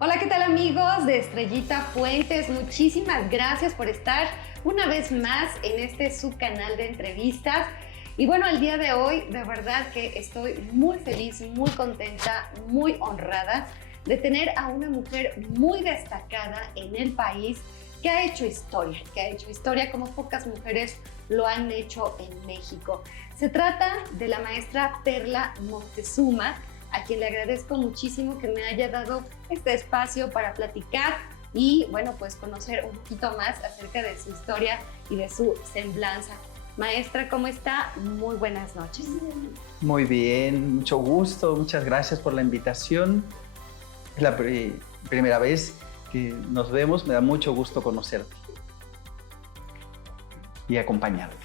Hola, ¿qué tal amigos de Estrellita Fuentes? Muchísimas gracias por estar una vez más en este subcanal de entrevistas. Y bueno, el día de hoy, de verdad que estoy muy feliz, muy contenta, muy honrada de tener a una mujer muy destacada en el país que ha hecho historia como pocas mujeres lo han hecho en México. Se trata de la maestra Perla Moctezuma, a quien le agradezco muchísimo que me haya dado este espacio para platicar y, bueno, pues conocer un poquito más acerca de su historia y de su semblanza. Maestra, ¿cómo está? Muy buenas noches. Muy bien, mucho gusto, muchas gracias por la invitación. Es la primera vez que nos vemos, me da mucho gusto conocerte y acompañarte.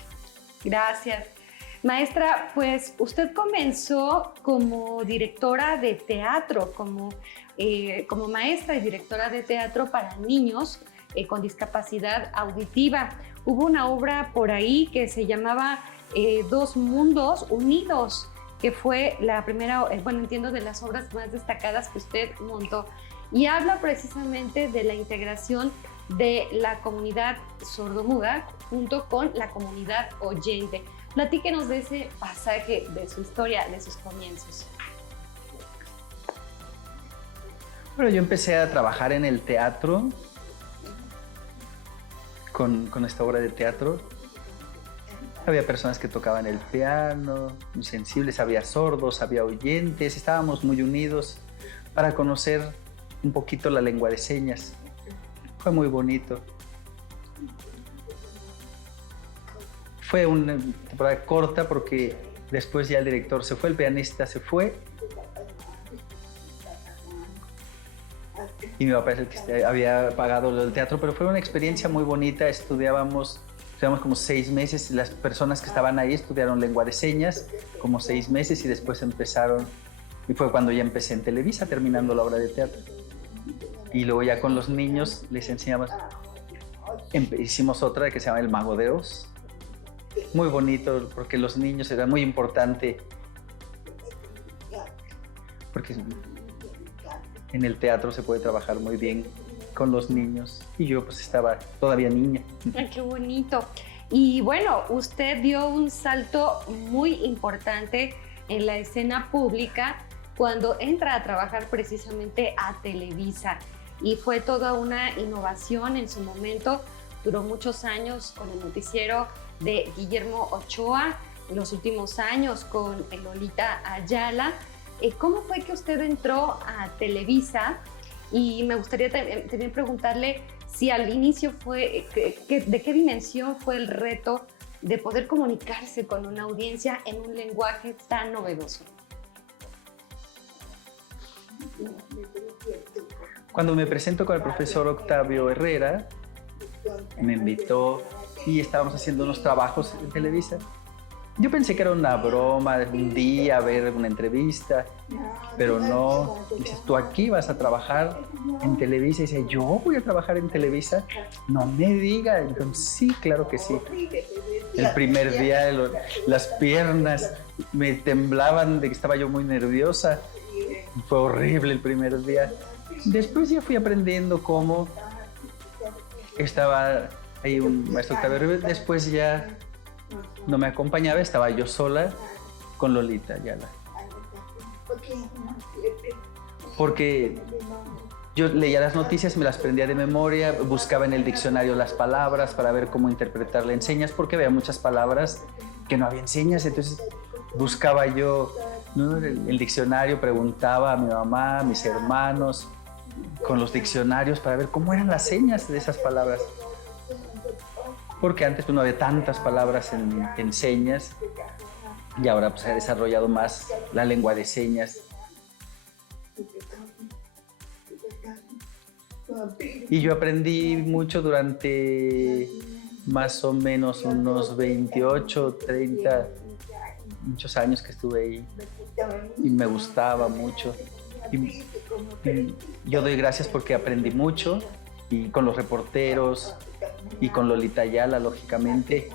Gracias. Maestra, pues usted comenzó como directora de teatro, como maestra y directora de teatro para niños con discapacidad auditiva. Hubo una obra por ahí que se llamaba Dos Mundos Unidos, que fue la primera, bueno, entiendo, de las obras más destacadas que usted montó. Y habla precisamente de la integración de la comunidad sordomuda junto con la comunidad oyente. Platíquenos de ese pasaje de su historia, de sus comienzos. Bueno, yo empecé a trabajar en el teatro con esta obra de teatro. Había personas que tocaban el piano, muy sensibles, había sordos, había oyentes, estábamos muy unidos para conocer un poquito la lengua de señas. Fue muy bonito. Fue una temporada corta porque después ya el director se fue, el pianista se fue. Y mi papá es el que había pagado el teatro, pero fue una experiencia muy bonita. Estudiamos como 6 meses. Las personas que estaban ahí estudiaron lengua de señas como 6 meses y después empezaron. Y fue cuando ya empecé en Televisa, terminando la obra de teatro. Y luego ya con los niños les enseñamos. Hicimos otra que se llama El Mago de Oz. Muy bonito, porque los niños era muy importante, porque en el teatro se puede trabajar muy bien con los niños y yo pues estaba todavía niña. Ay, qué bonito. Y bueno, usted dio un salto muy importante en la escena pública cuando entra a trabajar precisamente a Televisa, y fue toda una innovación en su momento. Duró muchos años con el noticiero de Guillermo Ochoa, en los últimos años con Lolita Ayala. ¿Cómo fue que usted entró a Televisa? Y me gustaría también preguntarle si al inicio fue, de qué dimensión fue el reto de poder comunicarse con una audiencia en un lenguaje tan novedoso. Cuando me presento con el profesor Octavio Herrera, me invitó y estábamos haciendo unos trabajos en Televisa. Yo pensé que era una broma, un día ver una entrevista, pero no. Dices, ¿tú aquí vas a trabajar en Televisa? Y dice, ¿yo voy a trabajar en Televisa? No me diga. Entonces, sí, claro que sí. El primer día las piernas me temblaban de que estaba yo muy nerviosa. Fue horrible el primer día. Después ya fui aprendiendo cómo. Estaba ahí un maestro Octavio. Después ya no me acompañaba, estaba yo sola con Lolita Ayala. Porque yo leía las noticias, me las aprendía de memoria, buscaba en el diccionario las palabras para ver cómo interpretarlas en señas, porque había muchas palabras que no había en señas. Entonces buscaba yo, ¿no?, el diccionario, preguntaba a mi mamá, a mis hermanos, con los diccionarios para ver cómo eran las señas de esas palabras. Porque antes pues, no había tantas palabras en señas y ahora pues, se ha desarrollado más la lengua de señas. Y yo aprendí mucho durante más o menos unos 28, 30, muchos años que estuve ahí y me gustaba mucho. Y yo doy gracias porque aprendí mucho, y con los reporteros y con Lolita Ayala, lógicamente.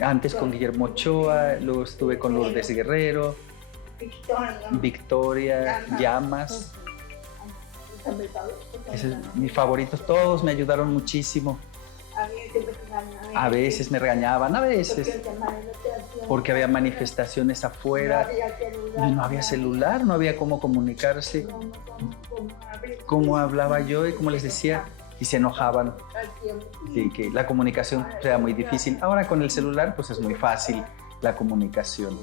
Antes con Guillermo Ochoa, luego estuve con Lourdes Guerrero, Victoria, Llamas. Ese es mis favoritos, todos me ayudaron muchísimo. A veces me regañaban, a veces, porque había manifestaciones afuera y no había celular, no había cómo comunicarse, cómo hablaba yo y cómo les decía, y se enojaban, y que la comunicación era muy difícil. Ahora con el celular pues es muy fácil la comunicación.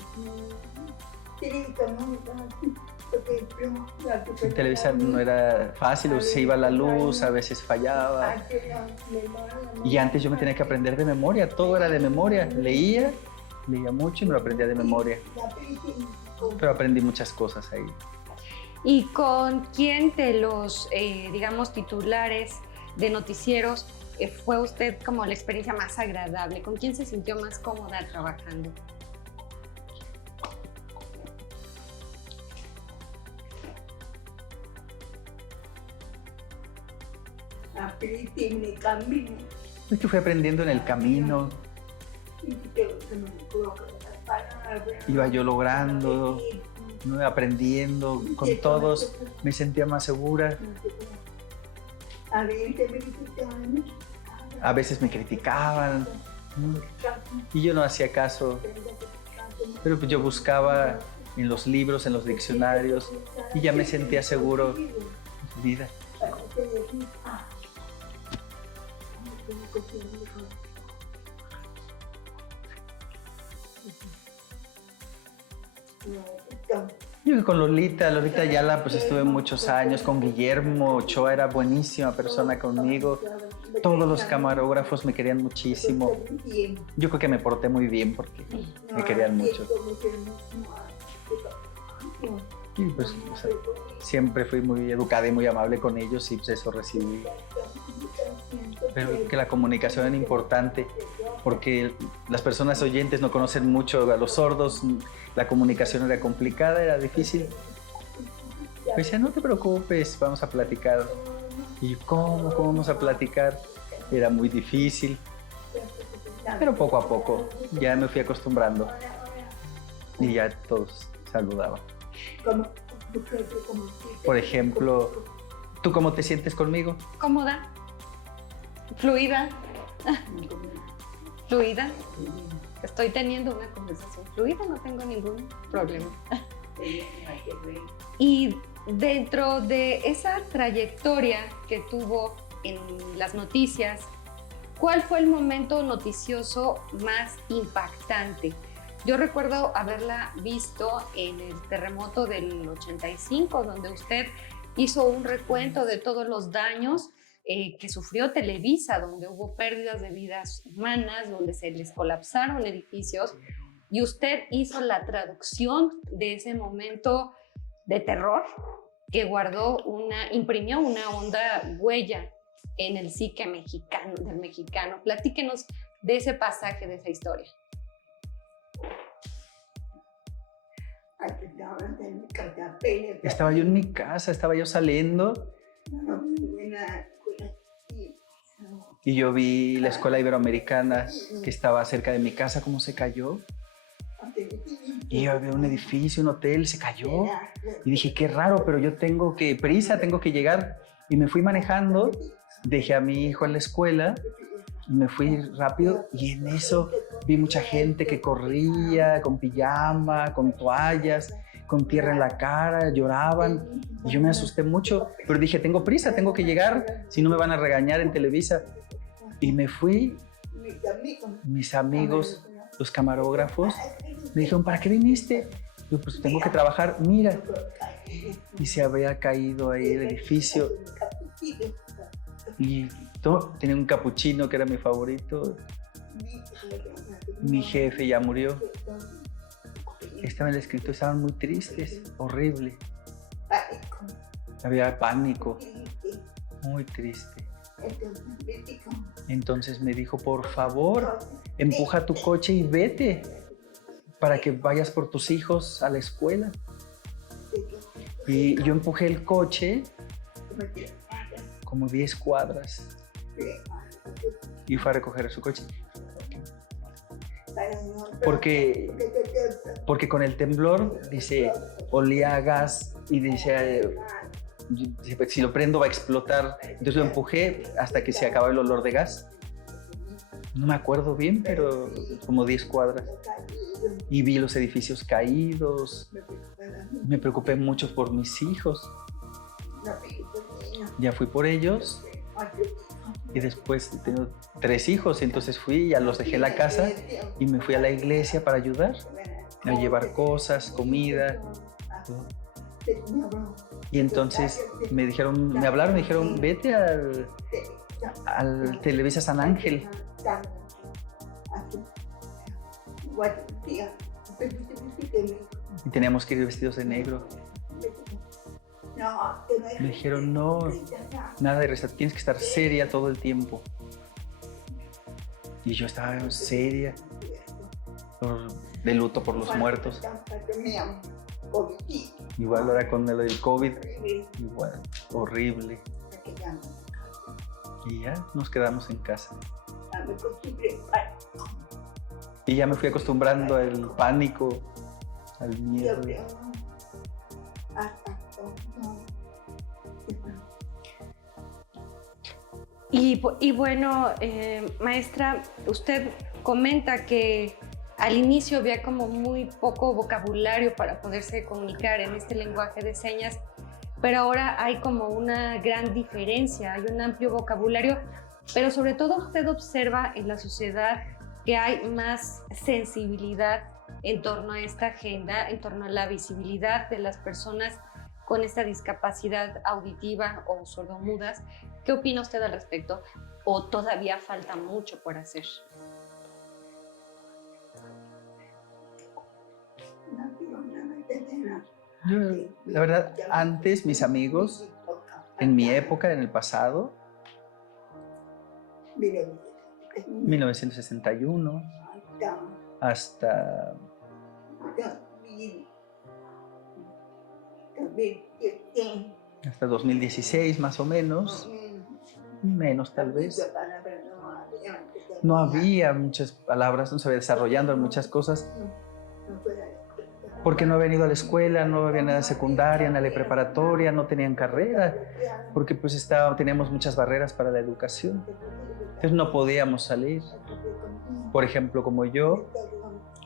En Televisa no era fácil, o se iba la luz, a veces fallaba. Y antes yo me tenía que aprender de memoria, todo era de memoria. Leía mucho y me lo aprendía de memoria. Pero aprendí muchas cosas ahí. ¿Y con quién de los, digamos, titulares de noticieros fue usted como la experiencia más agradable? ¿Con quién se sintió más cómoda trabajando? Es que fui aprendiendo en el camino. Iba yo logrando, ¿no? Aprendiendo con todos, me sentía más segura. A veces me criticaban, ¿no? Y yo no hacía caso, pero pues yo buscaba en los libros, en los diccionarios, y ya me sentía seguro en mi vida. Yo con Lolita Ayala pues estuve muchos años, con Guillermo Ochoa era buenísima persona conmigo, todos los camarógrafos me querían muchísimo, yo creo que me porté muy bien porque me querían mucho. Y pues o sea, siempre fui muy educada y muy amable con ellos y pues eso recibí. Pero que la comunicación era importante porque las personas oyentes no conocen mucho a los sordos, la comunicación era complicada, era difícil. Me decía, no te preocupes, vamos a platicar. Y yo, ¿cómo vamos a platicar? Era muy difícil, pero poco a poco ya me fui acostumbrando y ya todos saludaban. Por ejemplo, ¿tú cómo te sientes conmigo? Cómoda, fluida, fluida. Estoy teniendo una conversación fluida, no tengo ningún problema. Y dentro de esa trayectoria que tuvo en las noticias, ¿cuál fue el momento noticioso más impactante? Yo recuerdo haberla visto en el terremoto del 85, donde usted hizo un recuento de todos los daños que sufrió Televisa, donde hubo pérdidas de vidas humanas, donde se les colapsaron edificios, y usted hizo la traducción de ese momento de terror que imprimió una honda huella en el psique del mexicano. Platíquenos de ese pasaje, de esa historia. Estaba yo en mi casa, estaba yo saliendo y yo vi la escuela iberoamericana que estaba cerca de mi casa, cómo se cayó. Y yo vi un edificio, un hotel, se cayó. Y dije, qué raro, pero yo tengo que llegar. Y me fui manejando, dejé a mi hijo en la escuela y me fui rápido. Y en eso vi mucha gente que corría con pijama, con toallas, con tierra en la cara, lloraban. Y yo me asusté mucho, pero dije, tengo prisa, tengo que llegar, si no me van a regañar en Televisa. Y me fui. Mis amigos, los camarógrafos, me dijeron, ¿para qué viniste? Yo, pues tengo que trabajar, mira. Y se había caído ahí el edificio. Y tenía un capuchino que era mi favorito. Mi jefe ya murió. Estaba en el escritorio, estaban muy tristes, horrible. Había pánico, muy triste. Entonces me dijo, por favor, empuja tu coche y vete para que vayas por tus hijos a la escuela. Y yo empujé el coche como 10 cuadras y fue a recoger su coche. Porque con el temblor, dice, olía a gas y dice, Si lo prendo va a explotar. Entonces lo empujé hasta que se acabó el olor de gas. No me acuerdo bien, pero como 10 cuadras. Y vi los edificios caídos. Me preocupé mucho por mis hijos. Ya fui por ellos. Y después tengo 3 hijos, entonces fui, ya los dejé en la casa y me fui a la iglesia para ayudar, a llevar cosas, comida. Todo. Y entonces me hablaron, me dijeron, vete al Televisa San Ángel. Y teníamos que ir vestidos de negro. Me dijeron, no, nada de rezar, tienes que estar seria todo el tiempo. Y yo estaba seria, de luto por los muertos. Igual ahora con el COVID, igual, horrible. Y ya nos quedamos en casa. Y ya me fui acostumbrando al pánico, al miedo. Y bueno, maestra, usted comenta que al inicio había como muy poco vocabulario para poderse comunicar en este lenguaje de señas, pero ahora hay como una gran diferencia, hay un amplio vocabulario, pero sobre todo usted observa en la sociedad que hay más sensibilidad en torno a esta agenda, en torno a la visibilidad de las personas con esta discapacidad auditiva o sordomudas. ¿Qué opina usted al respecto? ¿O todavía falta mucho por hacer? Yo, la verdad, antes mis amigos, en mi época, en el pasado, 1961 hasta hasta 2016 más o menos, menos tal vez, no había muchas palabras, no se había desarrollando muchas cosas, porque no habían ido a la escuela, no había nada de secundaria, nada de preparatoria, no tenían carrera, porque pues teníamos muchas barreras para la educación, entonces no podíamos salir. Por ejemplo, como yo,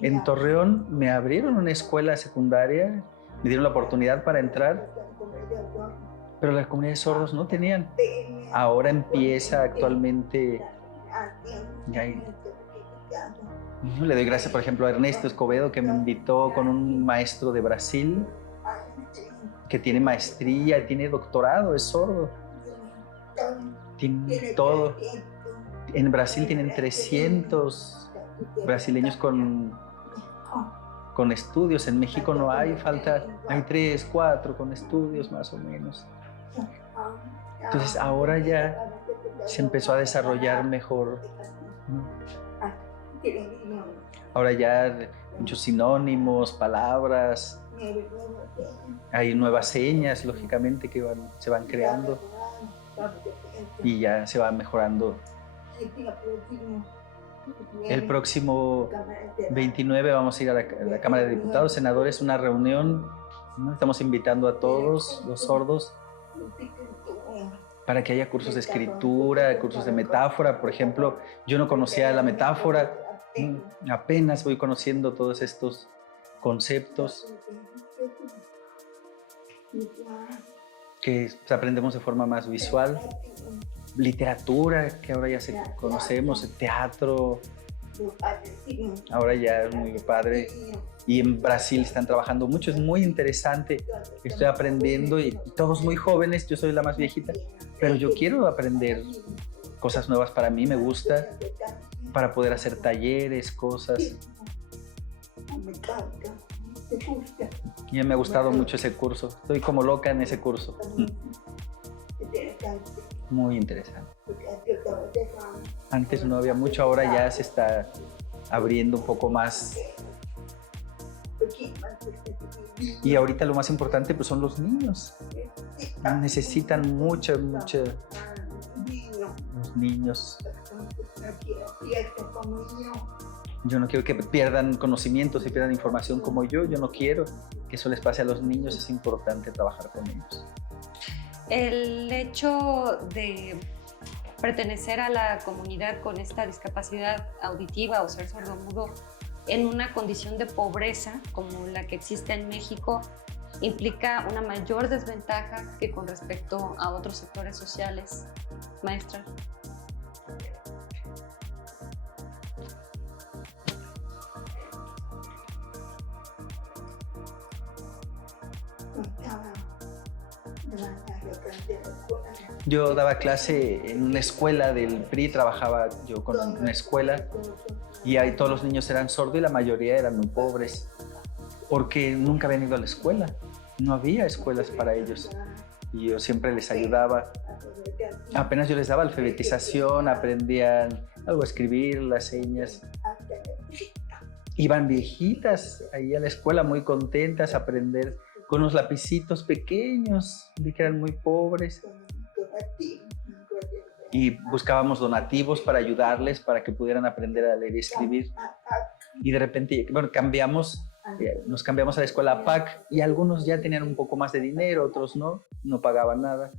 en Torreón me abrieron una escuela secundaria, me dieron la oportunidad para entrar, pero las comunidades sordos no tenían. Ahora empieza actualmente. Le doy gracias, por ejemplo, a Ernesto Escobedo, que me invitó con un maestro de Brasil, que tiene maestría, tiene doctorado, es sordo. Tiene todo. En Brasil tienen 300 brasileños con estudios. En México no hay, hay 3, 4 con estudios más o menos. Entonces ahora ya se empezó a desarrollar mejor, ¿no? Ahora ya muchos sinónimos, palabras, hay nuevas señas, lógicamente, que se van creando y ya se va mejorando. El próximo 29 vamos a ir a la Cámara de Diputados, Senadores, una reunión, ¿no? Estamos invitando a todos los sordos para que haya cursos de escritura, cursos de metáfora. Por ejemplo, yo no conocía la metáfora, apenas voy conociendo todos estos conceptos que aprendemos de forma más visual. Literatura, que ahora ya conocemos, teatro, ahora ya es muy padre. Y en Brasil están trabajando mucho, es muy interesante. Estoy aprendiendo y todos muy jóvenes, yo soy la más viejita, pero yo quiero aprender cosas nuevas para mí, me gusta, para poder hacer talleres, cosas. Y me ha gustado mucho ese curso, estoy como loca en ese curso. Muy interesante. Antes no había mucho, ahora ya se está abriendo un poco más. Y ahorita lo más importante pues son los niños. Necesitan mucho. Los niños. Yo no quiero que pierdan conocimientos y pierdan información como yo no quiero que eso les pase a los niños, es importante trabajar con ellos. El hecho de pertenecer a la comunidad con esta discapacidad auditiva o ser sordomudo en una condición de pobreza como la que existe en México implica una mayor desventaja que con respecto a otros sectores sociales. Maestra. Yo daba clase en una escuela del PRI, trabajaba yo con una escuela y ahí todos los niños eran sordos y la mayoría eran muy pobres porque nunca habían ido a la escuela, no había escuelas para ellos y yo siempre les ayudaba. Apenas yo les daba alfabetización, aprendían algo a escribir, las señas. Iban viejitas ahí a la escuela muy contentas a aprender con unos lapicitos pequeños, de que eran muy pobres. Y buscábamos donativos para ayudarles, para que pudieran aprender a leer y escribir. Y de repente, bueno, nos cambiamos a la escuela PAC y algunos ya tenían un poco más de dinero, otros no pagaban nada.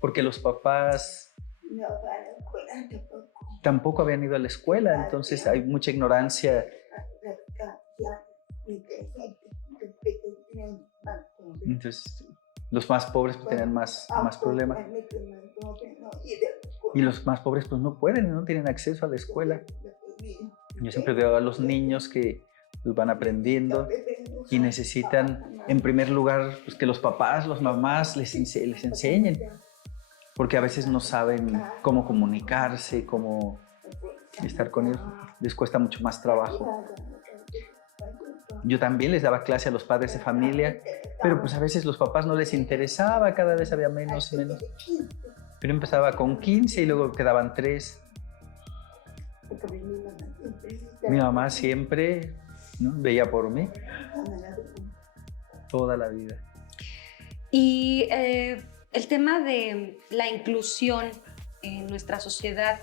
Porque los papás tampoco habían ido a la escuela, entonces hay mucha ignorancia. Entonces, los más pobres pues, tenían más problemas. Y los más pobres pues no pueden, no tienen acceso a la escuela. Yo siempre veo a los niños que pues, van aprendiendo y necesitan, en primer lugar, pues, que los papás, las mamás les enseñen. Porque a veces no saben cómo comunicarse, cómo estar con ellos. Les cuesta mucho más trabajo. Yo también les daba clase a los padres de familia, pero pues a veces los papás no les interesaba, cada vez había menos y menos. Pero empezaba con 15 y luego quedaban 3. Mi mamá siempre, ¿no?, veía por mí toda la vida. Y el tema de la inclusión en nuestra sociedad,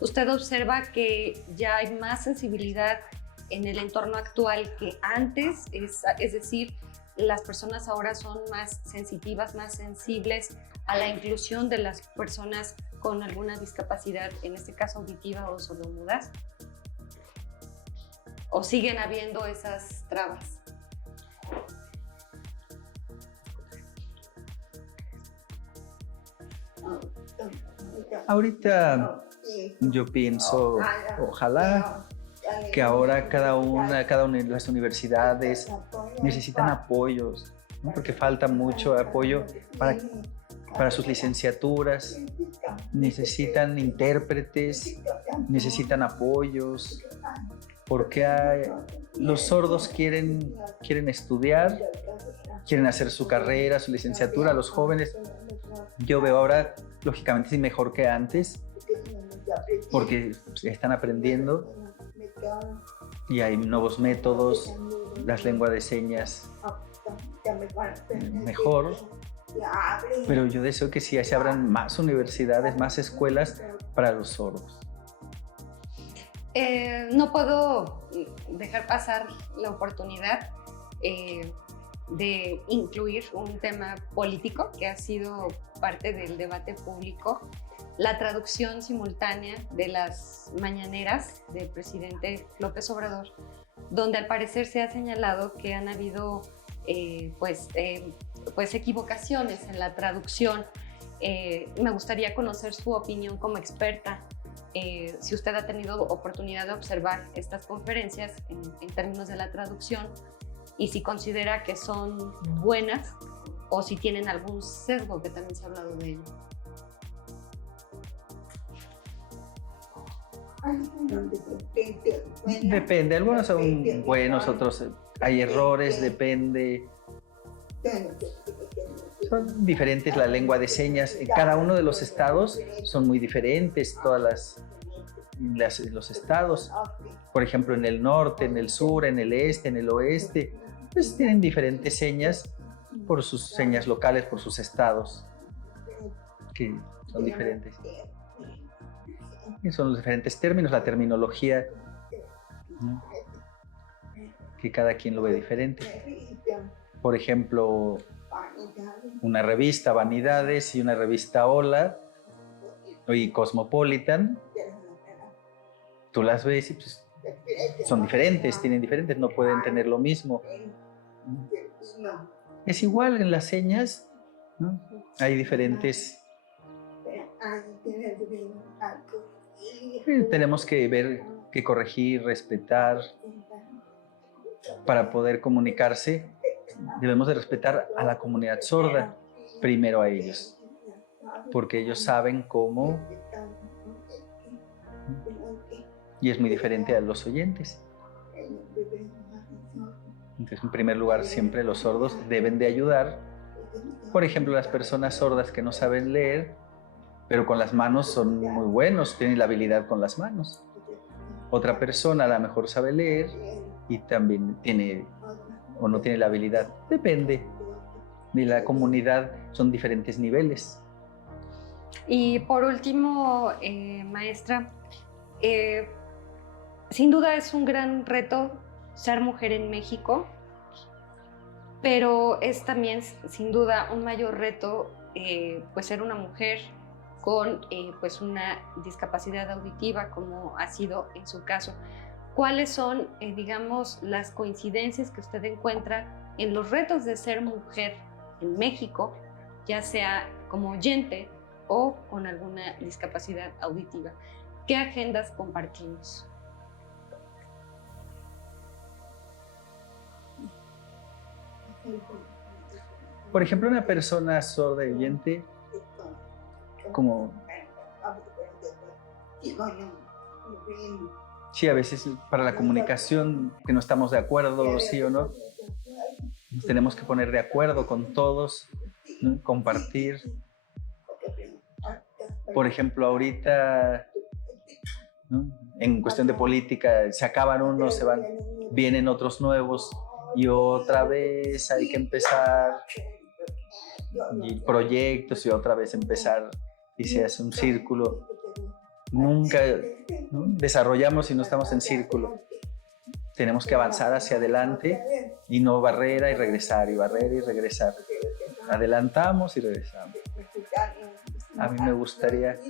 ¿usted observa que ya hay más sensibilidad en el entorno actual que antes? Es decir, las personas ahora son más sensitivas, más sensibles a la inclusión de las personas con alguna discapacidad, en este caso auditiva o sordomudas. ¿O siguen habiendo esas trabas? Ahorita yo pienso, ojalá que ahora cada una de las universidades necesitan apoyos, ¿no? Porque falta mucho apoyo para sus licenciaturas, necesitan intérpretes, necesitan apoyos, porque los sordos quieren estudiar, quieren hacer su carrera, su licenciatura. Los jóvenes, yo veo ahora, lógicamente sí mejor que antes, porque están aprendiendo y hay nuevos métodos, las lenguas de señas mejor, pero yo deseo que sí se abran más universidades, más escuelas para los sordos. No puedo dejar pasar la oportunidad de incluir un tema político que ha sido parte del debate público: la traducción simultánea de las mañaneras del presidente López Obrador, donde al parecer se ha señalado que han habido equivocaciones en la traducción. Me gustaría conocer su opinión como experta, si usted ha tenido oportunidad de observar estas conferencias en términos de la traducción, y si considera que son buenas o si tienen algún sesgo, que también se ha hablado de ello. Depende, algunos son buenos, otros hay errores, depende. Son diferentes la lengua de señas. Cada uno de los estados son muy diferentes, los estados. Por ejemplo, en el norte, en el sur, en el este, en el oeste, pues tienen diferentes señas por sus señas locales, por sus estados, que son diferentes. Y son los diferentes términos, la terminología, ¿no?, que cada quien lo ve diferente. Por ejemplo, una revista Vanidades y una revista Hola y Cosmopolitan, tú las ves y pues, son diferentes, tienen diferentes, no pueden tener lo mismo. Es igual en las señas, ¿no? Hay diferentes. Tenemos que ver, que corregir, respetar. Para poder comunicarse, debemos de respetar a la comunidad sorda, primero a ellos, porque ellos saben cómo, y es muy diferente a los oyentes. Entonces, en primer lugar, siempre los sordos deben de ayudar. Por ejemplo, las personas sordas que no saben leer, pero con las manos son muy buenos, tienen la habilidad con las manos. Otra persona a lo mejor sabe leer y también tiene o no tiene la habilidad. Depende de la comunidad, son diferentes niveles. Y por último, maestra, sin duda es un gran reto ser mujer en México, pero es también sin duda un mayor reto pues ser una mujer con pues una discapacidad auditiva, como ha sido en su caso. ¿Cuáles son, digamos, las coincidencias que usted encuentra en los retos de ser mujer en México, ya sea como oyente o con alguna discapacidad auditiva? ¿Qué agendas compartimos? Por ejemplo, una persona sorda y oyente, como sí, a veces para la comunicación que no estamos de acuerdo, sí o no, nos tenemos que poner de acuerdo con todos, ¿no? Compartir. Por ejemplo, ahorita, ¿no? En cuestión de política, se acaban unos, se van, vienen otros nuevos y otra vez hay que empezar y proyectos y otra vez empezar y se hace un círculo. Nunca, ¿no? Desarrollamos si no estamos en círculo. Tenemos que avanzar hacia adelante y no barrera y regresar y barrera y regresar. Adelantamos y regresamos. A mí me gustaría,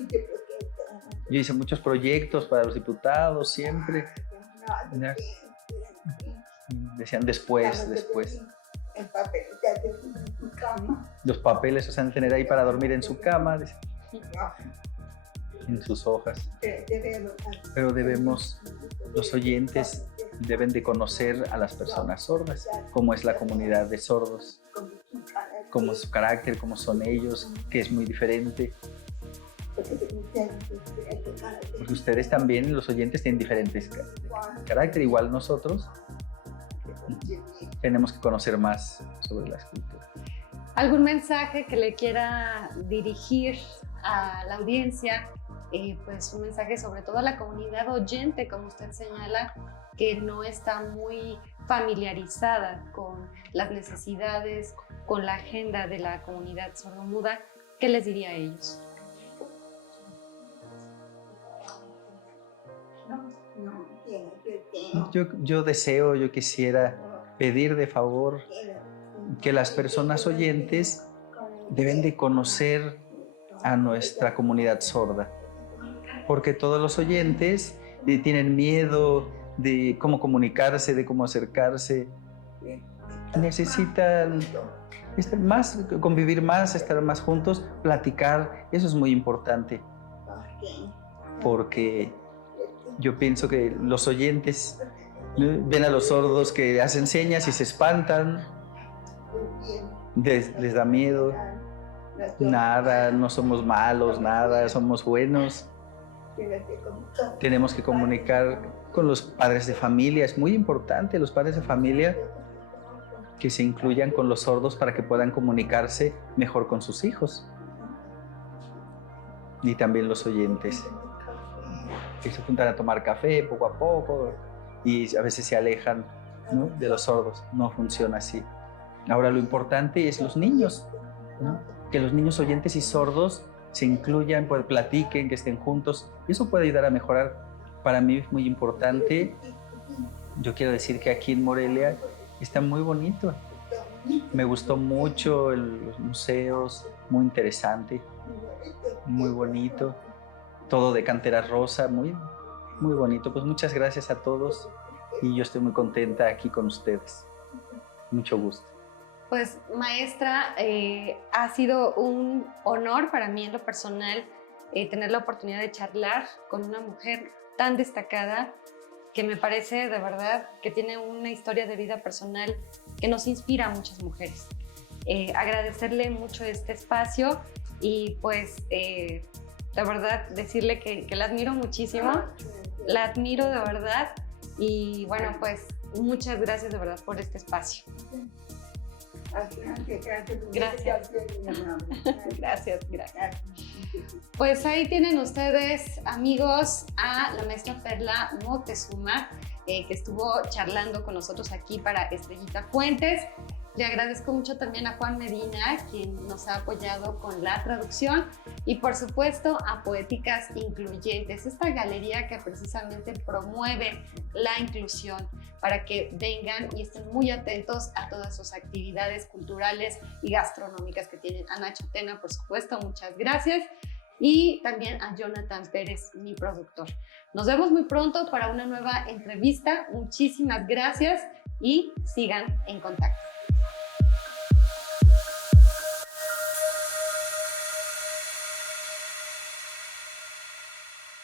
yo hice muchos proyectos para los diputados siempre. ¿No? Decían después. Los papeles los van a tener ahí para dormir en su cama, en sus hojas. Pero debemos, los oyentes deben de conocer a las personas sordas, cómo es la comunidad de sordos, cómo es su carácter, cómo son ellos, que es muy diferente. Porque ustedes también, los oyentes, tienen diferentes carácter, igual nosotros. Tenemos que conocer más sobre la escultura. ¿Algún mensaje que le quiera dirigir a la audiencia? Pues un mensaje sobre todo a la comunidad oyente, como usted señala, que no está muy familiarizada con las necesidades, con la agenda de la comunidad sordomuda. ¿Qué les diría a ellos? Yo quisiera pedir de favor que las personas oyentes deben de conocer a nuestra comunidad sorda, porque todos los oyentes tienen miedo de cómo comunicarse, de cómo acercarse. Necesitan estar más, convivir más, estar más juntos, platicar. Eso es muy importante, porque yo pienso que los oyentes ven a los sordos que hacen señas y se espantan, les da miedo. Nada, no somos malos, nada, somos buenos. Tenemos que comunicar con los padres de familia, es muy importante, los padres de familia que se incluyan con los sordos para que puedan comunicarse mejor con sus hijos. Y también los oyentes, que se juntan a tomar café poco a poco y a veces se alejan, ¿no?, de los sordos. No funciona así. Ahora lo importante es los niños, ¿no? Que los niños oyentes y sordos se incluyan, pues, platiquen, que estén juntos. Eso puede ayudar a mejorar. Para mí es muy importante. Yo quiero decir que aquí en Morelia está muy bonito. Me gustó mucho los museos, muy interesante, muy bonito. Todo de cantera rosa, muy, muy bonito. Pues muchas gracias a todos y yo estoy muy contenta aquí con ustedes. Mucho gusto. Pues maestra, ha sido un honor para mí en lo personal tener la oportunidad de charlar con una mujer tan destacada que me parece de verdad que tiene una historia de vida personal que nos inspira a muchas mujeres. Agradecerle mucho este espacio y pues de verdad decirle que la admiro muchísimo, la admiro de verdad y bueno pues muchas gracias de verdad por este espacio. Gracias. Gracias. Pues ahí tienen ustedes, amigos, a la maestra Perla Moctezuma, que estuvo charlando con nosotros aquí para Estrellita Fuentes. Le agradezco mucho también a Juan Medina, quien nos ha apoyado con la traducción, y por supuesto a Poéticas Incluyentes, esta galería que precisamente promueve la inclusión para que vengan y estén muy atentos a todas sus actividades culturales y gastronómicas que tienen. A Nacho Tena, por supuesto, muchas gracias. Y también a Jonathan Pérez, mi productor. Nos vemos muy pronto para una nueva entrevista. Muchísimas gracias y sigan en contacto.